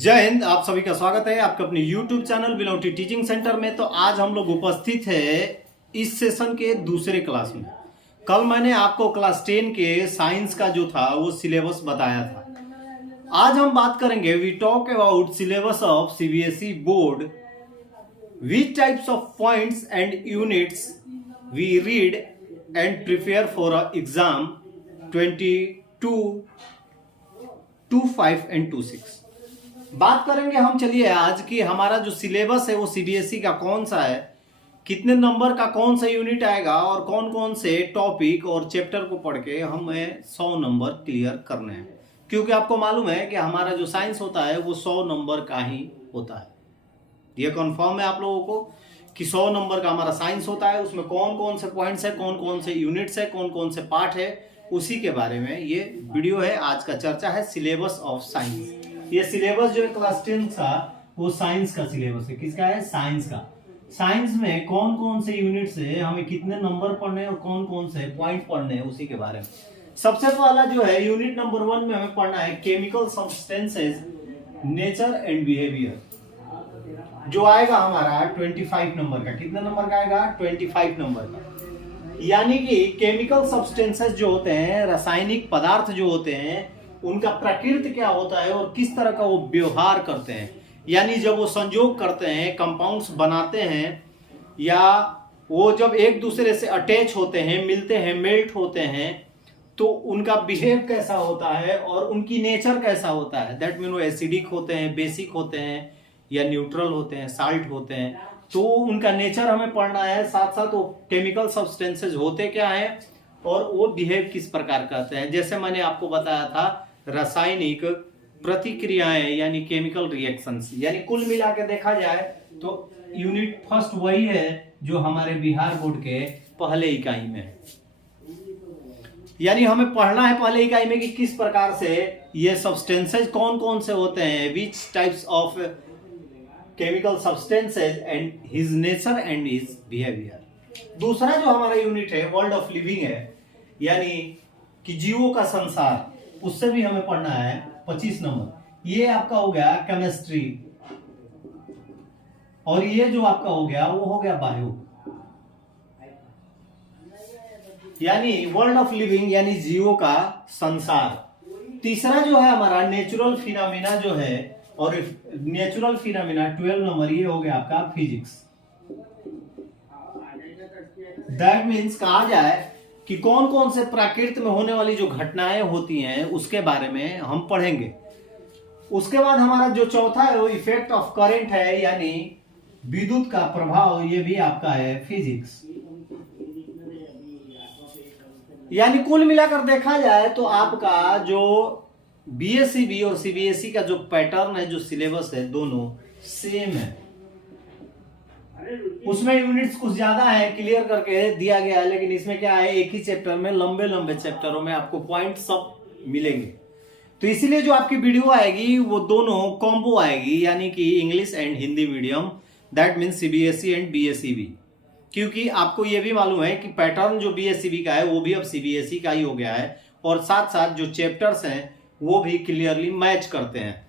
जय हिंद। आप सभी का स्वागत है आपके अपने YouTube चैनल बिनौटी टीचिंग सेंटर में। तो आज हम लोग उपस्थित है इस सेशन के दूसरे क्लास में। कल मैंने आपको क्लास 10 के साइंस का जो था वो सिलेबस बताया था। आज हम बात करेंगे we talk about syllabus of CBSE board, which types of points and units we read and prepare for a exam 22, 25 and 26। बात करेंगे हम। चलिए आज की हमारा जो सिलेबस है वो सीबीएसई का कौन सा है, कितने नंबर का कौन सा यूनिट आएगा और कौन कौन से टॉपिक और चैप्टर को पढ़ के हमें 100 नंबर क्लियर करने हैं। क्योंकि आपको मालूम है कि हमारा जो साइंस होता है वो 100 नंबर का ही होता है। ये कंफर्म है आप लोगों को कि 100 नंबर का हमारा साइंस होता है। उसमें कौन कौन से पॉइंट्स है, कौन कौन से यूनिट्स है, कौन कौन से पार्ट है, उसी के बारे में ये वीडियो है। आज का चर्चा है सिलेबस ऑफ साइंस। ये सिलेबस जो है क्लास 10 का वो साइंस का सिलेबस है। किसका है? साइंस का। साइंस में कौन कौन से यूनिट से हमें कितने नंबर पढ़ने हैं और कौन कौन से पॉइंट पढ़ने हैं उसी के बारे में। सबसे पहला जो है यूनिट नंबर 1 में हमें पढ़ना है chemical substances, nature and behaviour, जो आएगा हमारा 25 नंबर का। कितने नंबर का आएगा? 25 नंबर का। यानी कि केमिकल सब्सटेंसेस जो होते हैं, रासायनिक पदार्थ जो होते हैं, उनका प्रकृति क्या होता है और किस तरह का वो व्यवहार करते हैं। यानी जब वो संयोग करते हैं, कंपाउंड्स बनाते हैं, या वो जब एक दूसरे से अटैच होते हैं, मिलते हैं, मेल्ट होते हैं, तो उनका बिहेव कैसा होता है और उनकी नेचर कैसा होता है। दैट मीन वो एसिडिक होते हैं, बेसिक होते हैं, या न्यूट्रल होते हैं, साल्ट होते हैं। तो उनका नेचर हमें पढ़ना है। साथ साथ वो केमिकल सब्सटेंसेस होते क्या है और वो बिहेव किस प्रकार करते हैं। जैसे मैंने आपको बताया था रासायनिक प्रतिक्रियाएं यानी केमिकल रिएक्शंस। यानी कुल मिला के देखा जाए तो यूनिट फर्स्ट वही है जो हमारे बिहार बोर्ड के पहले इकाई में है। यानी हमें पढ़ना है पहले इकाई में कि किस प्रकार से ये सब्सटेंसेस कौन कौन से होते हैं, विच types of chemical substances and his nature and his behaviour. दूसरा जो हमारा यूनिट है वर्ल्ड ऑफ लिविंग है, यानी कि जीवों का संसार, उससे भी हमें पढ़ना है 25 नंबर। ये आपका हो गया केमिस्ट्री, और ये जो आपका हो गया वो हो गया बायो। यानी वर्ल्ड ऑफ लिविंग यानी जीवों का संसार। तीसरा जो है हमारा नेचुरल फिनोमिना जो है, और नेचुरल फिनोमिना 12 नंबर, ये हो गया आपका फिजिक्स। दैट मीन्स कहा जाए कि कौन कौन से प्रकृति में होने वाली जो घटनाएं होती हैं उसके बारे में हम पढ़ेंगे। उसके बाद हमारा जो चौथा है वो इफेक्ट ऑफ करंट है, यानी विद्युत का प्रभाव। ये भी आपका है फिजिक्स। यानी कुल मिलाकर देखा जाए तो आपका जो बीएसईबी और सीबीएसई का जो पैटर्न है, जो सिलेबस है, दोनों सेम है। उसमें यूनिट्स कुछ ज्यादा है, क्लियर करके दिया गया है, लेकिन इसमें क्या है, एक ही चैप्टर में लंबे लंबे चैप्टरों में आपको पॉइंट सब मिलेंगे। तो इसीलिए जो आपकी वीडियो आएगी वो दोनों कॉम्बो आएगी, यानी कि English and Hindi medium. That means CBSE and BSEB. क्योंकि आपको ये भी मालूम है कि पैटर्न जो बीएसईबी का है वो भी अब सीबीएसई का ही हो गया है, और साथ साथ जो चैप्टर्स हैं वो भी क्लियरली मैच करते हैं।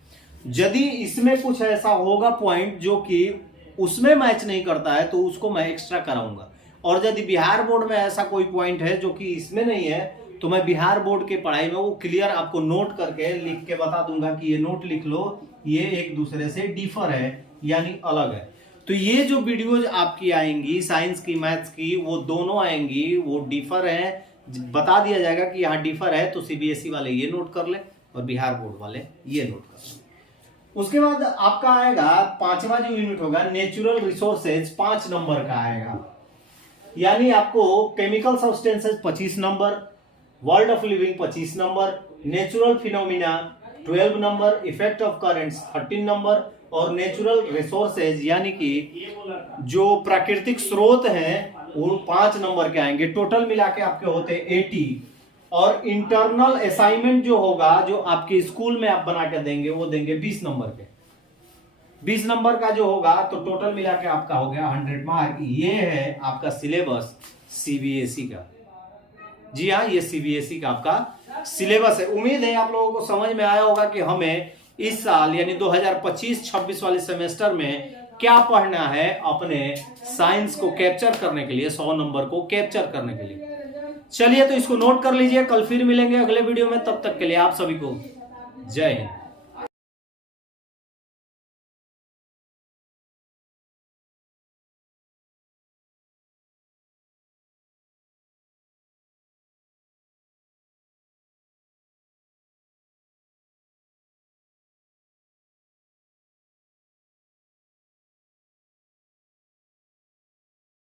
यदि इसमें कुछ ऐसा होगा पॉइंट जो कि उसमें मैच नहीं करता है तो उसको मैं एक्स्ट्रा कराऊंगा। और यदि बिहार बोर्ड में ऐसा कोई पॉइंट है जो कि इसमें नहीं है तो मैं बिहार बोर्ड के पढ़ाई में वो क्लियर आपको नोट करके लिख के बता दूंगा कि ये नोट लिख लो, ये एक दूसरे से डिफर है यानी अलग है। तो ये जो वीडियोज आपकी आएंगी साइंस की, मैथ्स की, वो दोनों आएंगी, वो डिफर है। बता दिया जाएगा कि यहाँ डिफर है तो सीबीएसई वाले ये नोट कर ले और बिहार बोर्ड वाले ये नोट कर ले। उसके बाद आपका आएगा पांचवा जो यूनिट होगा नेचुरल रिसोर्सेज, 5 नंबर का आएगा। यानी आपको chemical substances 25 number, world of living 25 number, natural phenomena 12 number, effect of currents 13 number, और नेचुरल रिसोर्सेज यानी कि जो प्राकृतिक स्रोत हैं वो 5 नंबर के आएंगे। टोटल मिला के आपके होते 80। और इंटरनल असाइनमेंट जो होगा, जो आपके स्कूल में आप बना के देंगे, वो देंगे 20 नंबर के। 20 नंबर का जो होगा तो टोटल मिला के आपका हो गया 100 मार्क। ये है आपका सिलेबस सीबीएसई का। जी हाँ, ये सीबीएसई का आपका सिलेबस है। उम्मीद है आप लोगों को समझ में आया होगा कि हमें इस साल यानी 2025-26 वाले सेमेस्टर में क्या पढ़ना है अपने साइंस को कैप्चर करने के लिए, 100 नंबर को कैप्चर करने के लिए। चलिए तो इसको नोट कर लीजिए, कल फिर मिलेंगे अगले वीडियो में। तब तक के लिए आप सभी को जय हिंद।